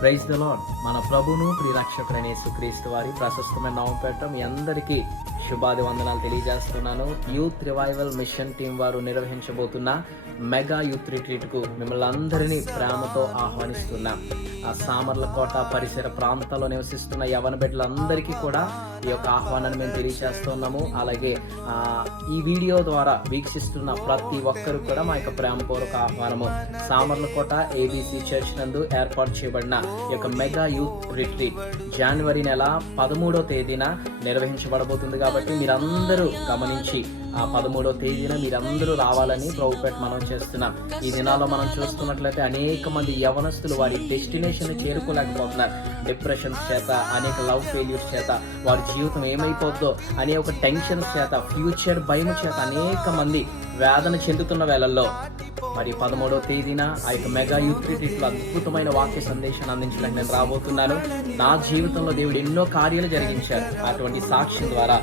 Praise the lord. మన ప్రభును ప్రియరక్షకుడైన యేసుక్రీస్తు వారి ప్రశస్తమైన నామపేట మీ అందరికీ శుభాభివందనాలు తెలియజేస్తున్నాను. యూత్ రివైవల్ మిషన్ టీం వారు నిర్వహించబోతున్న మెగా యూత్ రిట్రీట్కు మిమ్మల్ని అందరినీ ప్రేమతో ఆహ్వానిస్తున్నాం. ఆ సామర్లకోట పరిసర ప్రాంతాల్లో నివసిస్తున్న యవన బిడ్డలందరికీ కూడా ఈ యొక్క ఆహ్వానాన్ని మేము తెలియజేస్తున్నాము. అలాగే ఈ వీడియో ద్వారా వీక్షిస్తున్న ప్రతి ఒక్కరు కూడా మా యొక్క ప్రేమపూర్వక ఆహ్వానము. సామర్లకోట ABC చర్చ్ నందు ఏర్పాటు చేయబడిన ఈ యొక్క మెగా యూత్ రిట్రీట్ జనవరి నెల 13వ తేదీన నిర్వహించబడబోతుంది. కాబట్టి మీరందరూ గమనించి ఆ 13వ తేదీన మీరందరూ రావాలని ప్రభుపేట మనం చేస్తున్నాం. ఈ దినాల్లో మనం చూస్తున్నట్లయితే అనేక మంది యవనస్తులు వారి డెస్టినేషన్ చేరుకోలేకపోతున్నారు. డిప్రెషన్స్ చేత, అనేక లవ్ ఫెయిల్యూర్స్ చేత, వారి జీవితం ఏమైపోద్దో అనే ఒక టెన్షన్స్ చేత, ఫ్యూచర్ భయం చేత అనేక మంది వేదన చెందుతున్న వేళల్లో మరి 13వ తేదీన ఆ యొక్క మెగా యూత్ రిట్రీట్లో అద్భుతమైన వాక్య సందేశాన్ని అందించడానికి నేను రాబోతున్నాను. నా జీవితంలో దేవుడు ఎన్నో కార్యాలు జరిగించారు. అటువంటి సాక్ష్యం ద్వారా,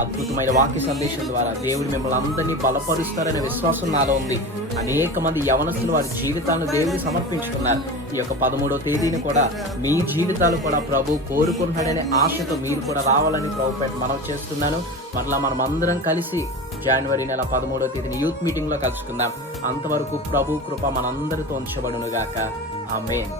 అద్భుతమైన వాక్య సందేశం ద్వారా దేవుడు మిమ్మల్ని అందరినీ బలపరుస్తారనే విశ్వాసం నాలో ఉంది. అనేక మంది యవనస్తులు వారి జీవితాలను దేవుడు సమర్పించుకున్నారు. ఈ యొక్క 13వ తేదీని కూడా మీ జీవితాలు కూడా ప్రభు కోరుకుంటున్నాడనే ఆశతో మీరు కూడా రావాలని ప్రభుపేట మనం చేస్తున్నాను. మరలా మనం అందరం కలిసి జనవరి నెల 13వ తేదీని యూత్ మీటింగ్ లో కలుసుకుందాం. అంతవరకు ప్రభు కృప మనందరితో ఉంచబడును గాక. ఆమేన్.